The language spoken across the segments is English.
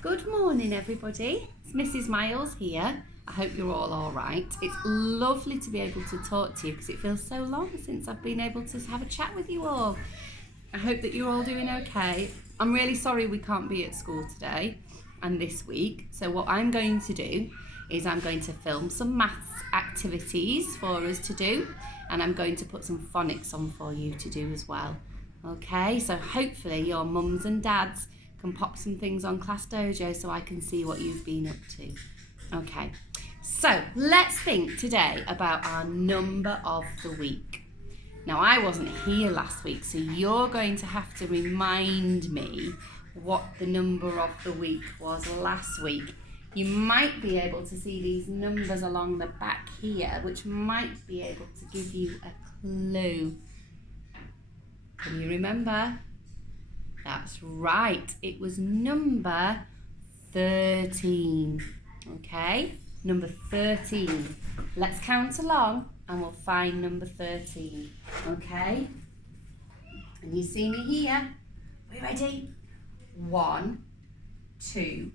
Good morning, everybody. It's Mrs. Miles here. I hope you're all right. It's lovely to be able to talk to you because it feels so long since I've been able to have a chat with you all. I hope that you're all doing okay. I'm really sorry we can't be at school today and this week. So what I'm going to do is I'm going to film some maths activities for us to do, and I'm going to put some phonics on for you to do as well. Okay, so hopefully your mums and dads can pop some things on Class Dojo so I can see what you've been up to. Okay, so let's think today about our number of the week. Now, I wasn't here last week, so you're going to have to remind me what the number of the week was last week. You might be able to see these numbers along the back here, which might be able to give you a clue. Can you remember? That's right, it was number 13. Okay, number 13. Let's count along and we'll find number 13. Okay? And you see me here? Are we ready? 1, 2,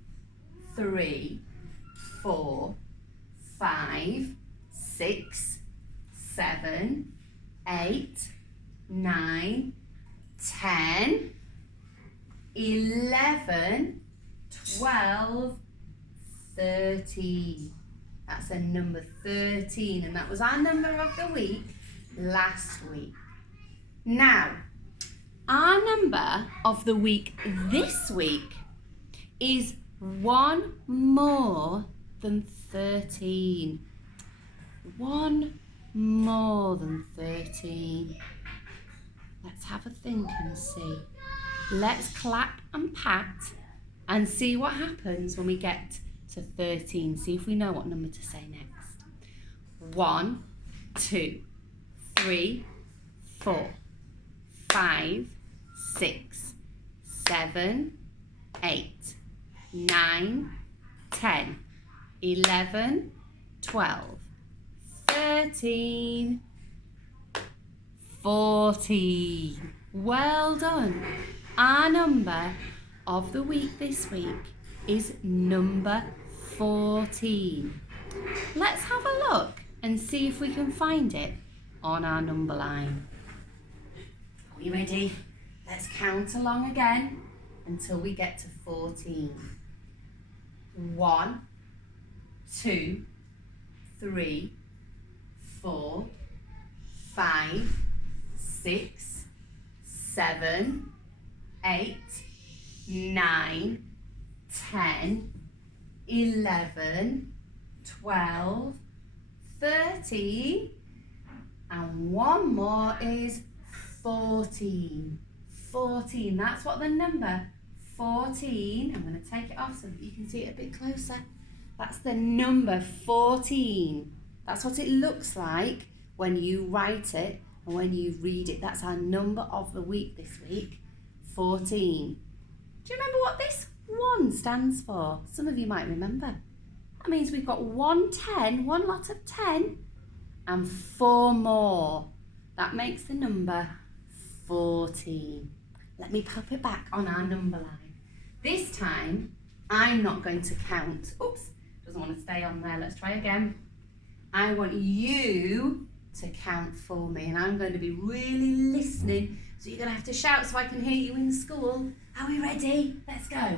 3, 4, 5, 6, 7, 8, 9, 10, 11, 12, 13. That's a number 13, and that was our number of the week last week. Now, our number of the week this week is one more than 13. One more than 13. Let's have a think and see. Let's clap and pat and see what happens when we get to 13. See if we know what number to say next. 1, 2, 3, 4, 5, 6, 7, 8, 9, 10, 11, 12, 13, 14. Well done. Our number of the week this week is number 14. Let's have a look and see if we can find it on our number line. Are we ready? Let's count along again until we get to 14. 1, 2, 3, 4, 5, 6, 7, 8, 9, 10, 11, 12, 13, and one more is 14. 14, that's what the number 14, I'm going to take it off so that you can see it a bit closer. That's the number 14. That's what it looks like when you write it and when you read it. That's our number of the week this week, 14. Do you remember what this 1 stands for? Some of you might remember. That means we've got one lot of 10, and 4 more. That makes the number 14. Let me pop it back on our number line. This time, I'm not going to count. Oops, doesn't want to stay on there. Let's try again. I want you to count for me, and I'm going to be really listening, so you're going to have to shout so I can hear you in school. Are we ready? Let's go.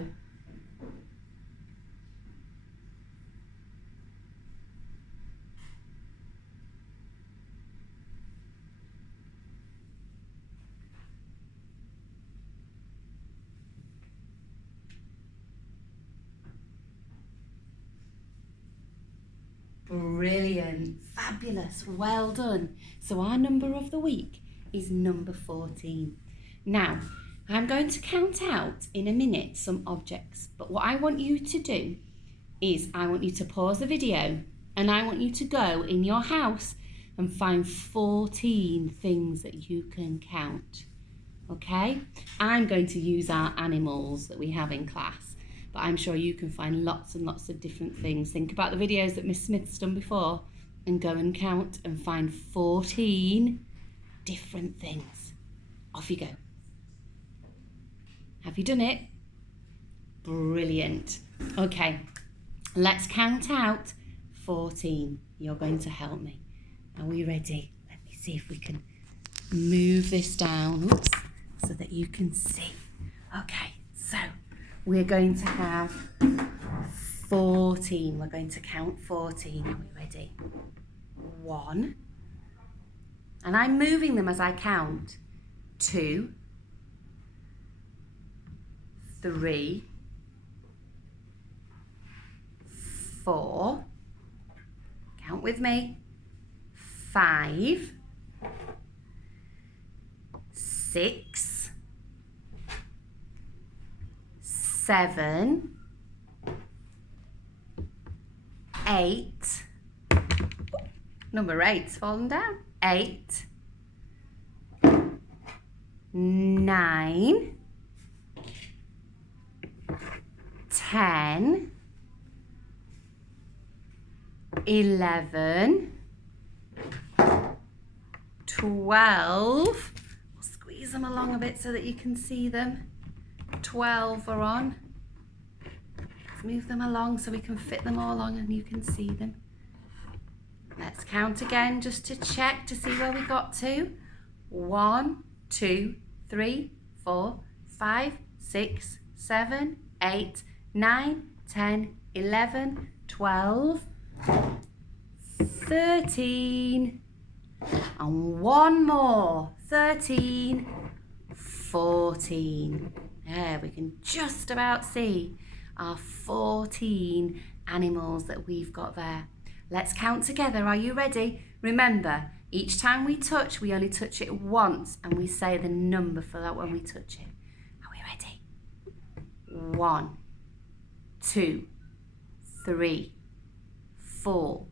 Brilliant, fabulous, well done. So our number of the week is number 14. Now, I'm going to count out in a minute some objects, but what I want you to do is I want you to pause the video and I want you to go in your house and find 14 things that you can count. Okay? I'm going to use our animals that we have in class, but I'm sure you can find lots and lots of different things. Think about the videos that Miss Smith's done before and go and count and find 14 different things. Off you go. Have you done it? Brilliant. Okay, let's count out 14. You're going to help me. Are we ready? Let me see if we can move this down, oops, so that you can see. Okay, so we're going to have 14. We're going to count 14. Are we ready? 1. And I'm moving them as I count. 2, 3, 4. Count with me. 5, 6, 7, 8. Number 8's fallen down. 8, 9, 10, 11, 12. We'll squeeze them along a bit so that you can see them. 12 are on. Let's move them along so we can fit them all on and you can see them. Let's count again just to check to see where we got to. 1, 2, 3, 4, 5, 6, 7, 8, 9, 10, 11, 12, 13, and one more. 13, 14. There, we can just about see our 14 animals that we've got there. Let's count together. Are you ready? Remember, each time we touch, we only touch it once and we say the number for that when we touch it. Are we ready? 1, 2, 3, 4,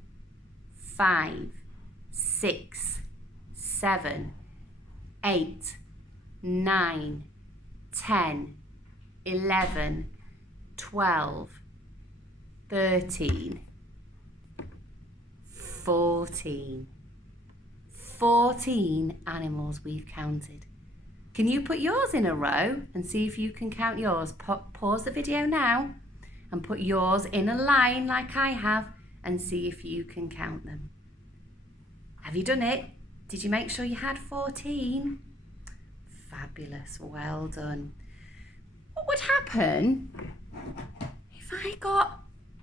5, 6, 7, 8, 9, 10, 11, 12, 13, 14. 14 animals we've counted. Can you put yours in a row and see if you can count yours? Pause the video now and put yours in a line like I have and see if you can count them. Have you done it? Did you make sure you had 14? Fabulous, well done. What would happen if I got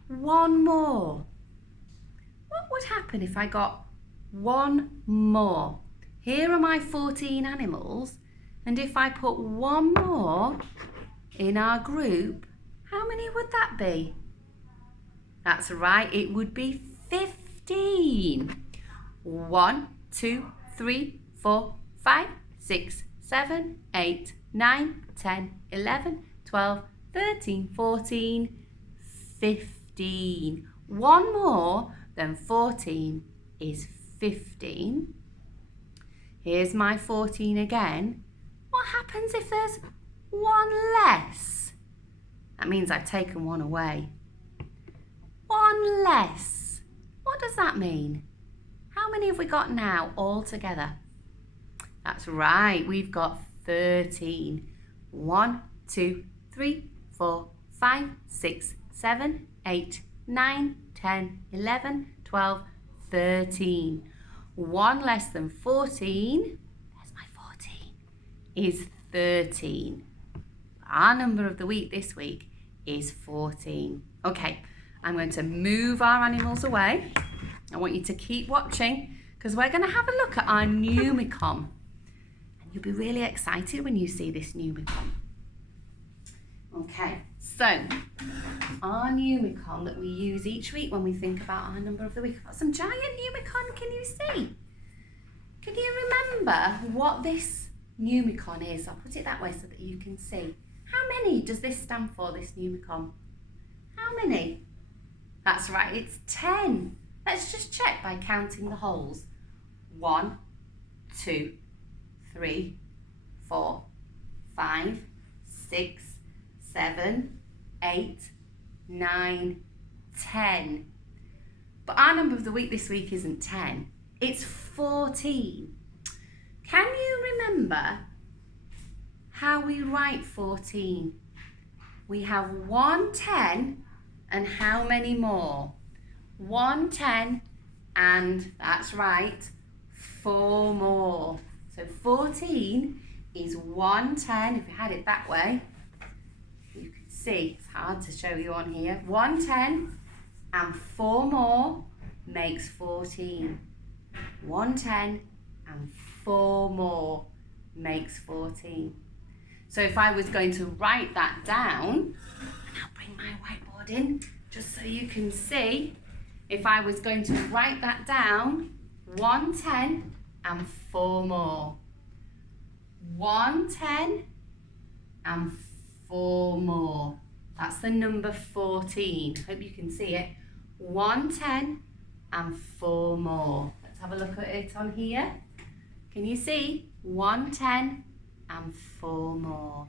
one more? What would happen if I got one more? Here are my 14 animals, and if I put one more in our group, how many would that be? That's right, it would be 15. 1, 2, 3, 4, 5, 6, 7, 8, 9, 10, 11, 12, 13, 14, 15. One more than 14 is 15. Here's my 14 again. What happens if there's one less? That means I've taken one away. One less. What does that mean? How many have we got now all together? That's right, we've got 13. 1, 2, 3, 4, 5, 6, 7, 8, 9, 10, 11, 12, 13. One less than 14, there's my 14, is 13. Our number of the week this week is 14. Okay, I'm going to move our animals away. I want you to keep watching because we're going to have a look at our Numicon. And you'll be really excited when you see this Numicon. Okay, so our Numicon that we use each week when we think about our number of the week. I've got some giant Numicon, can you see? Can you remember what this Numicon is? I'll put it that way so that you can see. How many does this stand for, this Numicon? How many? That's right, it's 10. Let's just check by counting the holes. 1, 2, 3, 4, 5, 6, 7, 8, 9, 10. But our number of the week this week isn't 10, it's 14. Can you remember how we write 14? we have 1 10 and how many more? 1 10 and, that's right, 4 more. So 14 is 1 10. If you had it that way, you can see, it's hard to show you on here. 1 10 and 4 more makes 14. 1 10 and 4 more makes 14. So if I was going to write that down, and I'll bring my whiteboard in just so you can see, if I was going to write that down, 1 10 and 4 more. 1 10 and 4 more. That's the number 14. Hope you can see it. 1 10 and 4 more. Let's have a look at it on here. Can you see? 1 10 and 4 more.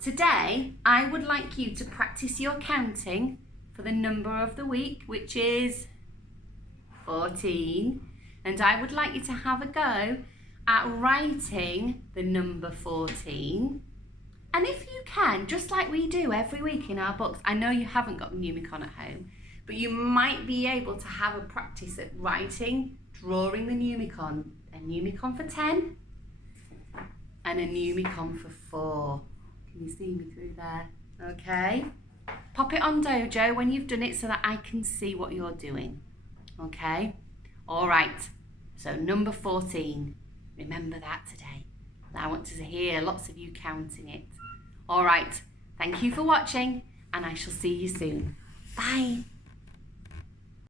Today, I would like you to practice your counting for the number of the week, which is 14. And I would like you to have a go at writing the number 14. And if you can, just like we do every week in our books, I know you haven't got the Numicon at home, but you might be able to have a practice at writing, drawing the Numicon. A Numicon for 10 and a Numicon for 4. Can you see me through there? Okay. Pop it on Dojo when you've done it so that I can see what you're doing. Okay? All right. So number 14. Remember that today. I want to hear lots of you counting it. All right. Thank you for watching, and I shall see you soon. Bye.